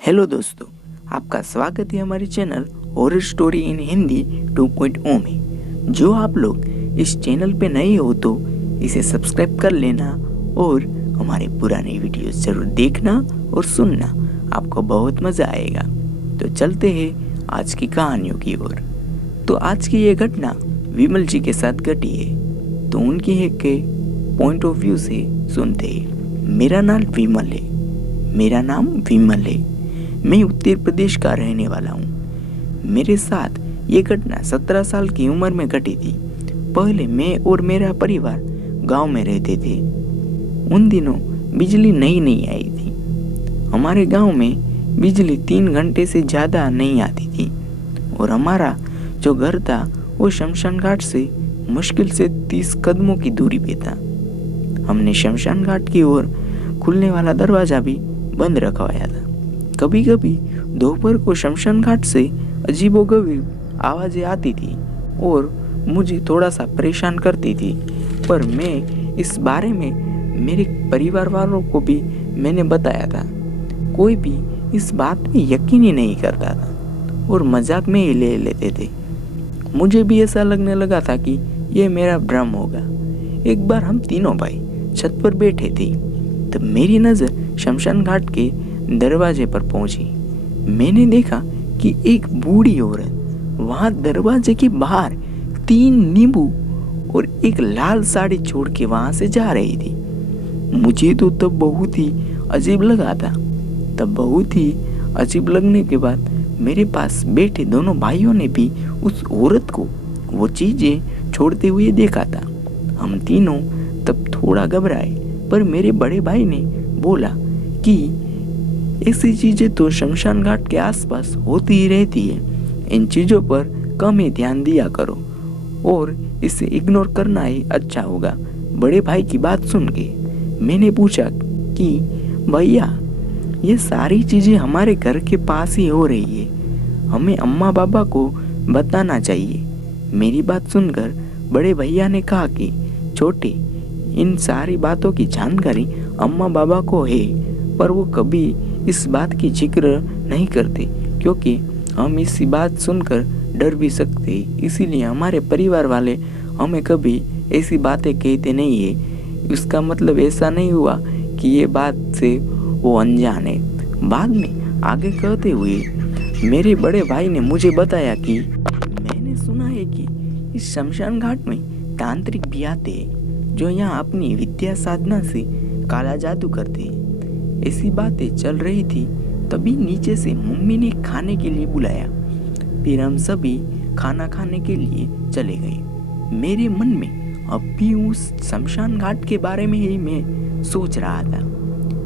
Hello दोस्तों, आपका स्वागत है हमारे channel horror story in Hindi 2.0 में। जो आप लोग इस चैनल पे नए हो तो इसे सब्सक्राइब कर लेना और हमारे पुराने वीडियोस जरूर देखना और सुनना, आपको बहुत मज़ा आएगा। तो चलते हैं आज की कहानियों की ओर। तो आज की ये घटना विमल जी के साथ घटी है, तो उनकी एक के पॉइंट ऑफ व्यू से सुनते हैं। मेरा नाम विमल है। मैं उत्तर प्रदेश का रहने वाला हूँ। मेरे साथ ये घटना 17 साल की उम्र में घटी थी। पहले मैं और मेरा परिवार गांव में रहते थे। उन दिनों बिजली नई आई थी। हमारे गांव में बिजली 3 घंटे से ज़्यादा नहीं आती थी और हमारा जो घर था वो शमशान घाट से मुश्किल से 30 कदमों की दूरी पे था। हमने शमशान घाट की ओर खुलने वाला दरवाज़ा भी बंद रखवाया था। कभी कभी दोपहर को शमशान घाट से अजीबोगरीब आवाज़ें आती थी और मुझे थोड़ा सा परेशान करती थी, पर मैं इस बारे में मेरे परिवार वालों को भी मैंने बताया था। कोई भी इस बात में यकीन ही नहीं करता था और मजाक में ही ले लेते थे। मुझे भी ऐसा लगने लगा था कि यह मेरा भ्रम होगा। एक बार हम तीनों भाई छत पर बैठे थे, तब मेरी नज़र शमशान घाट के दरवाजे पर पहुंची। मैंने देखा कि एक बूढ़ी औरत वहां दरवाजे के बाहर 3 नींबू और एक लाल साड़ी छोड़ के वहां से जा रही थी। मुझे तो तब बहुत ही अजीब लगा था। तब बहुत ही अजीब लगने के बाद मेरे पास बैठे दोनों भाइयों ने भी उस औरत को वो चीजें छोड़ते हुए देखा था। हम तीनों तब थोड़ा घबराए, पर मेरे बड़े भाई ने बोला कि ऐसी चीजें तो शमशान घाट के आसपास होती ही रहती है, इन चीजों पर कम ही ध्यान दिया करो और इसे इग्नोर करना ही अच्छा होगा। बड़े भाई की बात सुन के मैंने पूछा कि भैया, ये सारी चीजें हमारे घर के पास ही हो रही है, हमें अम्मा बाबा को बताना चाहिए। मेरी बात सुनकर बड़े भैया ने कहा कि छोटे, इन सारी बातों की जानकारी अम्मा बाबा को है, पर वो कभी इस बात की जिक्र नहीं करते क्योंकि हम इसी बात सुनकर डर भी सकते, इसीलिए हमारे परिवार वाले हमें कभी ऐसी बातें कहते नहीं है। उसका मतलब ऐसा नहीं हुआ कि ये बात से वो अनजान है। बाद में आगे कहते हुए मेरे बड़े भाई ने मुझे बताया कि मैंने सुना है कि इस शमशान घाट में तांत्रिक भी आते हैं जो यहाँ अपनी विद्या साधना से काला जादू करते हैं। ऐसी बातें चल रही थी, तभी नीचे से मम्मी ने खाने के लिए बुलाया। फिर हम सभी खाना खाने के लिए चले गए। मेरे मन में अब भी उस शमशान घाट के बारे में ही मैं सोच रहा था।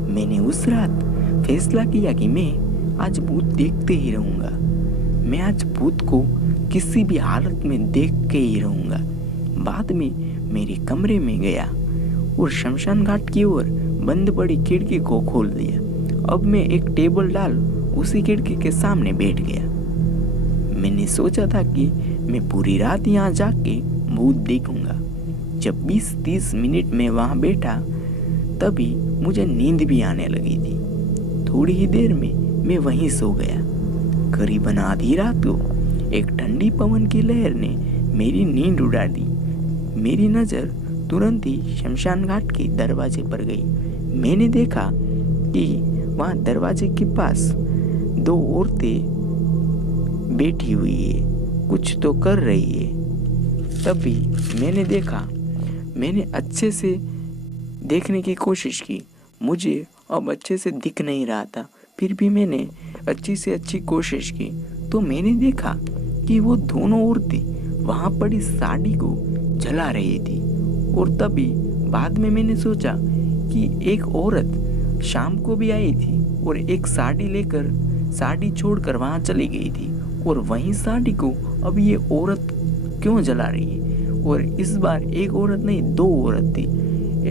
मैंने उस रात फैसला किया कि मैं आज भूत देखते ही रहूंगा। मैं आज भूत को किसी भी हालत में देख के ही रहूंगा। बाद में मेरे कमरे में गया और शमशान घाट की ओर बंद पड़ी खिड़की को खोल दिया। अब मैं एक टेबल डाल उसी खिड़की के सामने बैठ गया। मैंने सोचा था कि मैं पूरी रात यहाँ जाके भूत देखूंगा। जब 20-30 मिनट में वहाँ बैठा, तभी मुझे नींद भी आने लगी थी। थोड़ी ही देर में मैं वहीं सो गया। करीबन आधी रात को एक ठंडी पवन की लहर ने मेरी नींद उड़ा दी। मेरी नज़र तुरंत ही शमशान घाट के दरवाजे पर गई। मैंने देखा कि वहाँ दरवाजे के पास 2 औरतें बैठी हुई है, कुछ तो कर रही है। तभी मैंने अच्छे से देखने की कोशिश की। मुझे अब अच्छे से दिख नहीं रहा था, फिर भी मैंने अच्छी से अच्छी कोशिश की तो मैंने देखा कि वो दोनों औरतें वहाँ पड़ी साड़ी को जला रही थी। और तभी बाद में मैंने सोचा कि एक औरत शाम को भी आई थी और एक साड़ी लेकर साड़ी छोड़कर वहाँ चली गई थी, और वहीं साड़ी को अब ये औरत क्यों जला रही है। और इस बार एक औरत नहीं, 2 औरत थी।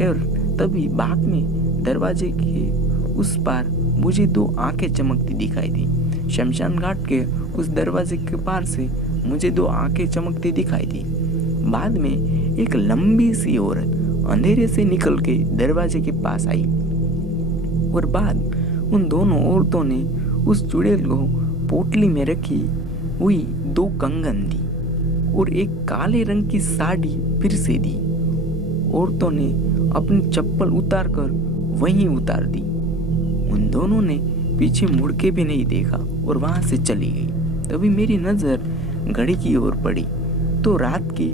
और तभी बाद में दरवाजे के उस पार मुझे 2 आंखें चमकती दिखाई दी। शमशान घाट के उस दरवाजे के पार से मुझे 2 आंखें चमकती दिखाई दी। बाद में एक लंबी सी औरत अंधेरे से निकल के दरवाजे के पास आई और बाद उन दोनों औरतों ने उस चुड़ैल को पोटली में रखी हुई 2 कंगन दी और एक काले रंग की साड़ी फिर से दी। औरतों ने अपनी चप्पल उतारकर वहीं उतार दी। उन दोनों ने पीछे मुड़ के भी नहीं देखा और वहां से चली गई। तभी मेरी नजर घड़ी की ओर पड़ी तो रात के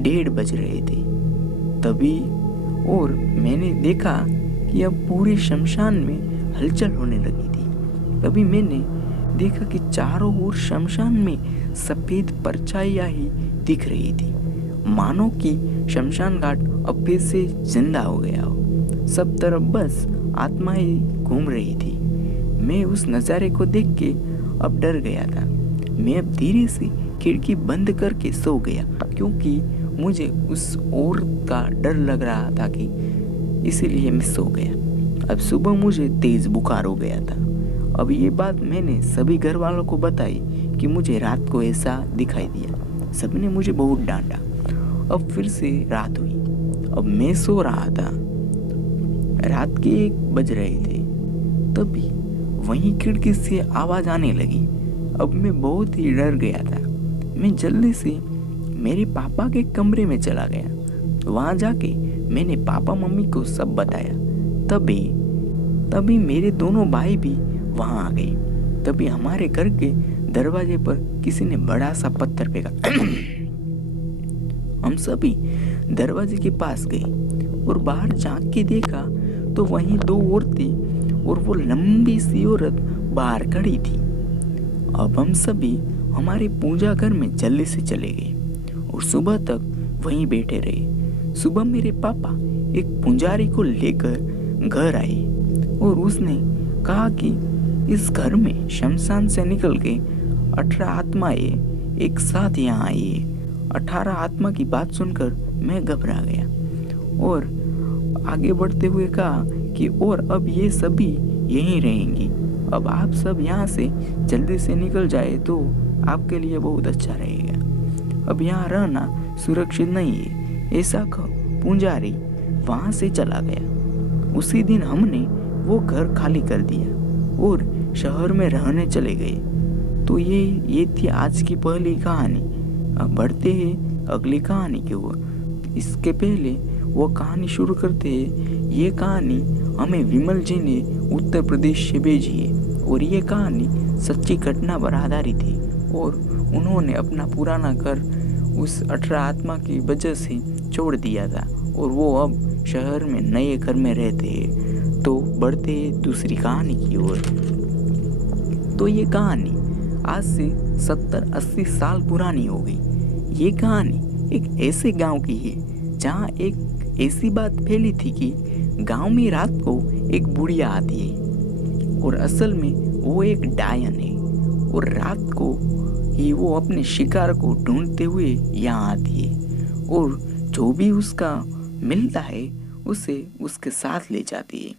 1:30 बज रहे थे। तभी और मैंने देखा कि अब पूरे शमशान में हलचल होने लगी थी। तभी मैंने देखा कि चारों ओर शमशान में सफेद परछाइयां ही दिख रही थी, मानो कि शमशान घाट अब फिर से जिंदा हो गया हो। सब तरफ बस आत्माएं घूम रही थी। मैं उस नज़ारे को देख के अब डर गया था। मैं अब धीरे से खिड़की बंद करके सो गया, क्योंकि मुझे उस औरत का डर लग रहा था कि इसीलिए मैं सो गया। अब सुबह मुझे तेज बुखार हो गया था। अब ये बात मैंने सभी घर वालों को बताई कि मुझे रात को ऐसा दिखाई दिया। सबने मुझे बहुत डांटा। अब फिर से रात हुई। अब मैं सो रहा था। रात के 1 बज रहे थे। तभी वहीं खिड़की से आवाज आने लगी। अब मैं बहुत ही डर गया था। मैं जल्दी से मेरे पापा के कमरे में चला गया। वहां जाके मैंने पापा मम्मी को सब बताया। तभी मेरे दोनों भाई भी वहां आ गए। तभी हमारे घर के दरवाजे पर किसी ने बड़ा सा पत्थर फेंका। हम सभी दरवाजे के पास गए और बाहर झांक के देखा तो वहीं 2 औरतें और वो लंबी सी औरत बाहर खड़ी थी। अब हम सभी हमारे पूजा घर में जल्दी से चले गए और सुबह तक वहीं बैठे रहे। सुबह मेरे पापा एक पुजारी को लेकर घर आए और उसने कहा कि इस घर में शमशान से निकल के 18 आत्माएं एक साथ यहाँ आई है। 18 आत्मा की बात सुनकर मैं घबरा गया और आगे बढ़ते हुए कहा कि और अब ये सभी यहीं रहेंगी। अब आप सब यहाँ से जल्दी से निकल जाए तो आपके लिए बहुत अच्छा रहेगा। अब यहाँ रहना सुरक्षित नहीं है। ऐसा कह पुजारी वहाँ से चला गया। उसी दिन हमने वो घर खाली कर दिया और शहर में रहने चले गए। तो ये थी आज की पहली कहानी। अब बढ़ते हैं अगली कहानी की ओर। इसके पहले वो कहानी शुरू करते हैं। ये कहानी हमें विमल जी ने उत्तर प्रदेश से भेजी है और ये कहानी सच्ची घटना पर आधारित है और उन्होंने अपना पुराना घर उस 18 आत्मा की वजह से छोड़ दिया था और वो अब शहर में नए घर में रहते हैं। तो बढ़ते हैं दूसरी कहानी की ओर। तो ये कहानी आज से 70-80 साल पुरानी हो गई। ये कहानी एक ऐसे गांव की है जहां एक ऐसी बात फैली थी कि गांव में रात को एक बुढ़िया आती है और असल में वो एक डायन है और रात को ही वो अपने शिकार को ढूंढते हुए यहाँ आती है और जो भी उसका मिलता है उसे उसके साथ ले जाती है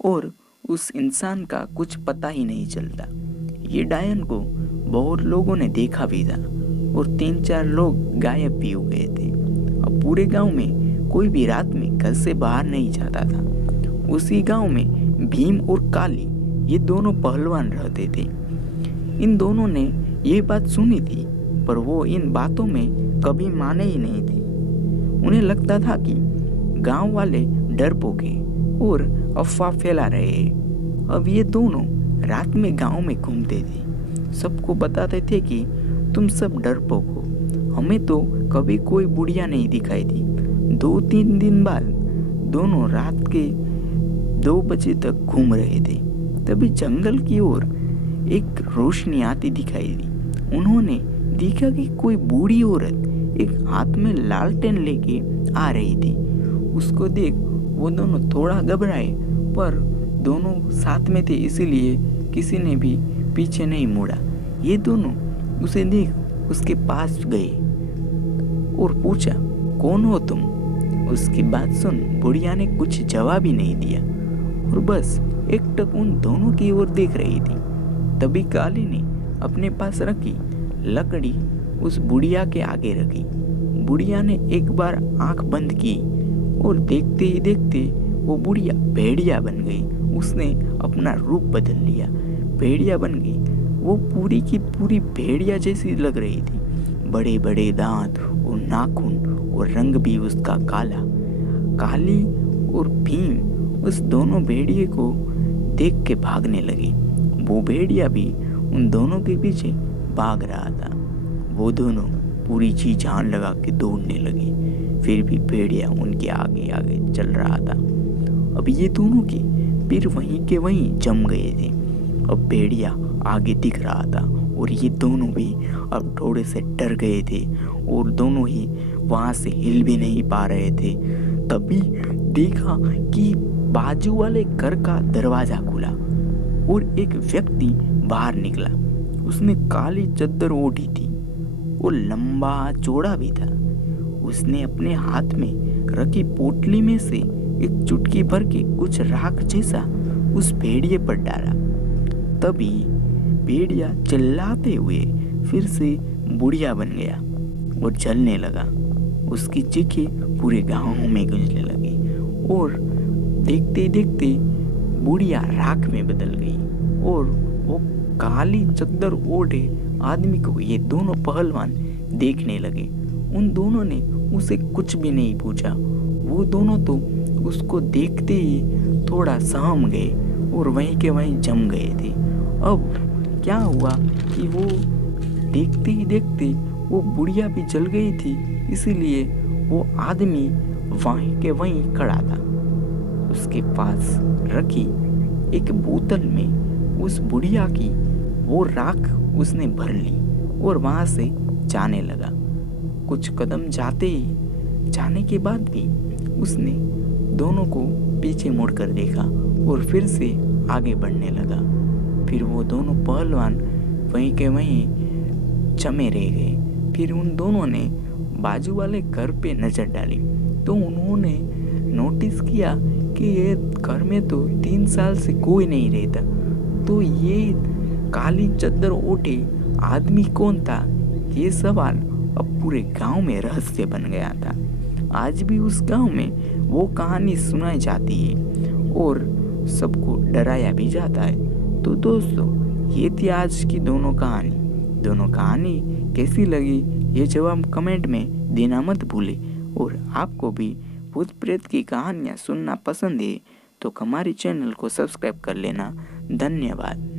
और उस इंसान का कुछ पता ही नहीं चलता। ये डायन को बहुत लोगों ने देखा भी था और 3-4 लोग गायब भी हो गए थे। अब पूरे गांव में कोई भी रात में घर से बाहर नहीं जाता था। उसी गांव में भीम और काली ये दोनों पहलवान रहते थे। इन दोनों ने ये बात सुनी थी पर वो इन बातों में कभी माने ही नहीं थे। उन्हें लगता था कि गांव वाले डरपोक हैं और अफवाह फैला रहे हैं। अब ये दोनों रात में गांव में घूमते थे, सबको बताते थे कि तुम सब डरपोक हो, हमें तो कभी कोई बुढ़िया नहीं दिखाई दी। 2-3 दिन बाद दोनों रात के 2 बजे तक घूम रहे थे। तभी जंगल की ओर एक रोशनी आती दिखाई दी। उन्होंने देखा कि कोई बूढ़ी औरत एक हाथ में लालटेन लेके आ रही थी। उसको देख वो दोनों थोड़ा घबराए पर दोनों साथ में थे इसीलिए किसी ने भी पीछे नहीं मुड़ा। ये दोनों उसे देख उसके पास गए और पूछा, कौन हो तुम? उसकी बात सुन बुढ़िया ने कुछ जवाब ही नहीं दिया और बस एकटक उन दोनों की ओर देख रही थी। तभी काली ने अपने पास रखी लकड़ी उस बुढ़िया के आगे रखी। बुढ़िया ने एक बार आंख बंद की और देखते ही देखते वो बुढ़िया भेड़िया बन गई। उसने अपना रूप बदल लिया। भेड़िया बन गई। वो पूरी की पूरी भेड़िया जैसी लग रही थी, बड़े बड़े दांत और नाखून, और रंग भी उसका काला। काली और भीम उस दोनों भेड़िए को देख के भागने लगे। वो भेड़िया भी उन दोनों के पीछे भाग रहा था। वो दोनों पूरी जी जान लगा के दौड़ने लगे, फिर भी भेड़िया उनके आगे आगे चल रहा था। अब ये दोनों के फिर वहीं के वहीं जम गए थे। अब भेड़िया आगे दिख रहा था और ये दोनों भी अब थोड़े से डर गए थे और दोनों ही वहां से हिल भी नहीं पा रहे थे। तभी देखा कि बाजू वाले घर का दरवाजा खुला और एक व्यक्ति बाहर निकला। उसने काली चद्दर ओढ़ी थी और लंबा चौड़ा भी था। उसने अपने हाथ में रखी पोटली में से एक चुटकी भर के कुछ राख जैसा उस भेड़िए पर डाला। तभी भेड़िया चिल्लाते हुए फिर से बुढ़िया बन गया और जलने लगा। उसकी चीखें पूरे गांव में गूंजने लगी और देखते देखते बुढ़िया राख में बदल गई और वो काली चद्दर ओढ़े आदमी को ये दोनों पहलवान देखने लगे। उन दोनों ने उसे कुछ भी नहीं पूछा। वो दोनों तो उसको देखते ही थोड़ा सहम गए और वहीं के वहीं जम गए थे। अब क्या हुआ कि वो देखते ही देखते वो बुढ़िया भी जल गई थी, इसीलिए वो आदमी वहीं के वहीं खड़ा था। उसके पास रखी एक बोतल में उस बुढ़िया की वो राख उसने भर ली और वहां से जाने लगा। कुछ कदम जाने के बाद भी उसने दोनों को पीछे मुड़कर देखा और फिर से आगे बढ़ने लगा। फिर वो दोनों पहलवान वहीं के वहीं जमे रह गए। फिर उन दोनों ने बाजू वाले घर पे नजर डाली तो उन्होंने नोटिस किया कि ये घर में तो 3 साल से कोई नहीं रहता। तो ये काली चद्दर ओढ़े आदमी कौन था? ये सवाल अब पूरे गांव में रहस्य बन गया था। आज भी उस गांव में वो कहानी सुनाई जाती है और सबको डराया भी जाता है। तो दोस्तों, ये थी आज की दोनों कहानी कैसी लगी ये जवाब कमेंट में देना मत भूले। और आपको भी भूत प्रेत की कहानियाँ सुनना पसंद है तो हमारे चैनल को सब्सक्राइब कर लेना। धन्यवाद।